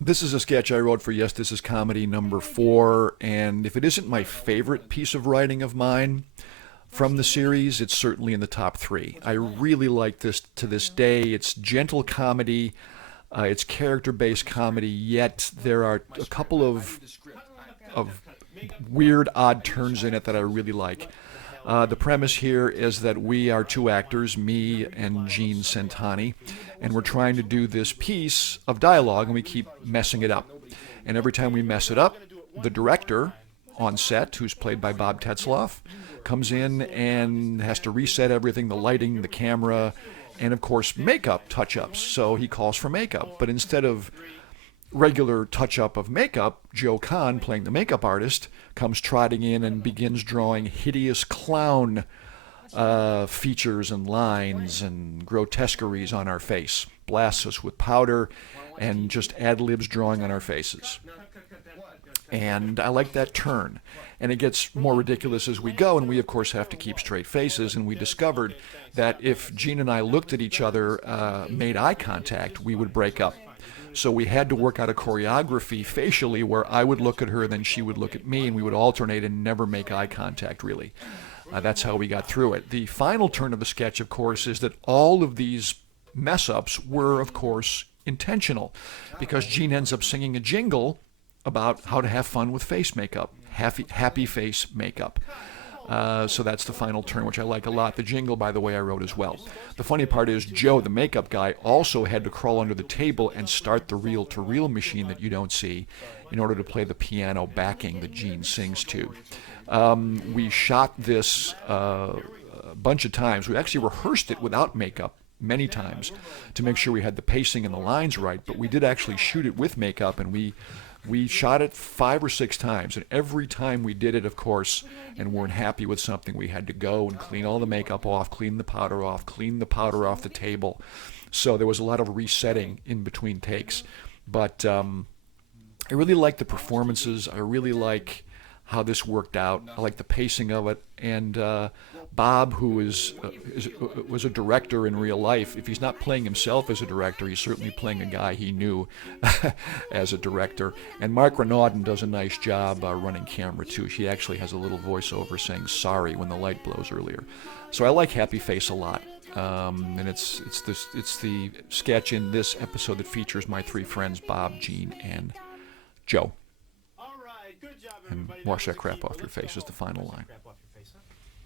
This is a sketch I wrote for Yes, This Is Comedy #4, and if it isn't my favorite piece of writing of mine from the series, it's certainly in the top three. I really like this to this day. It's gentle comedy, it's character-based comedy, yet there are a couple of weird, odd turns in it that I really like. The premise here is that we are two actors, me and Gene Centani, and we're trying to do this piece of dialogue, and we keep messing it up. And every time we mess it up, the director on set, who's played by Bob Tetzloff, comes in and has to reset everything, the lighting, the camera, and of course makeup touch-ups. So he calls for makeup. But instead of regular touch-up of makeup, Joe Kahn, playing the makeup artist, comes trotting in and begins drawing hideous clown features and lines and grotesqueries on our face. Blasts us with powder and just ad-libs drawing on our faces. And I like that turn. And it gets more ridiculous as we go, and we, of course, have to keep straight faces. And we discovered that if Gene and I looked at each other, made eye contact, we would break up. So we had to work out a choreography facially where I would look at her, then she would look at me, and we would alternate and never make eye contact, really. That's how we got through it. The final turn of the sketch, of course, is that all of these mess-ups were, of course, intentional, because Gene ends up singing a jingle about how to have fun with face makeup, happy face makeup. So that's the final turn, which I like a lot. The jingle, by the way, I wrote as well. The funny part is Joe, the makeup guy, also had to crawl under the table and start the reel-to-reel machine that you don't see in order to play the piano backing that Gene sings to. We shot this a bunch of times. We actually rehearsed it without makeup many times to make sure we had the pacing and the lines right, but we did actually shoot it with makeup, and we shot it 5 or 6 times, and every time we did it, of course, and weren't happy with something, we had to go and clean all the makeup off, clean the powder off the table. So there was a lot of resetting in between takes. But I really like the performances. I really like how this worked out. I like the pacing of it. And Bob, who was a director in real life, if he's not playing himself as a director, he's certainly playing a guy he knew as a director. And Mark Renaudin does a nice job running camera too. She actually has a little voiceover saying sorry when the light blows earlier. So I like Happy Face a lot. And it's the sketch in this episode that features my 3 friends, Bob, Gene, and Joe. And wash that crap off your face is the final line.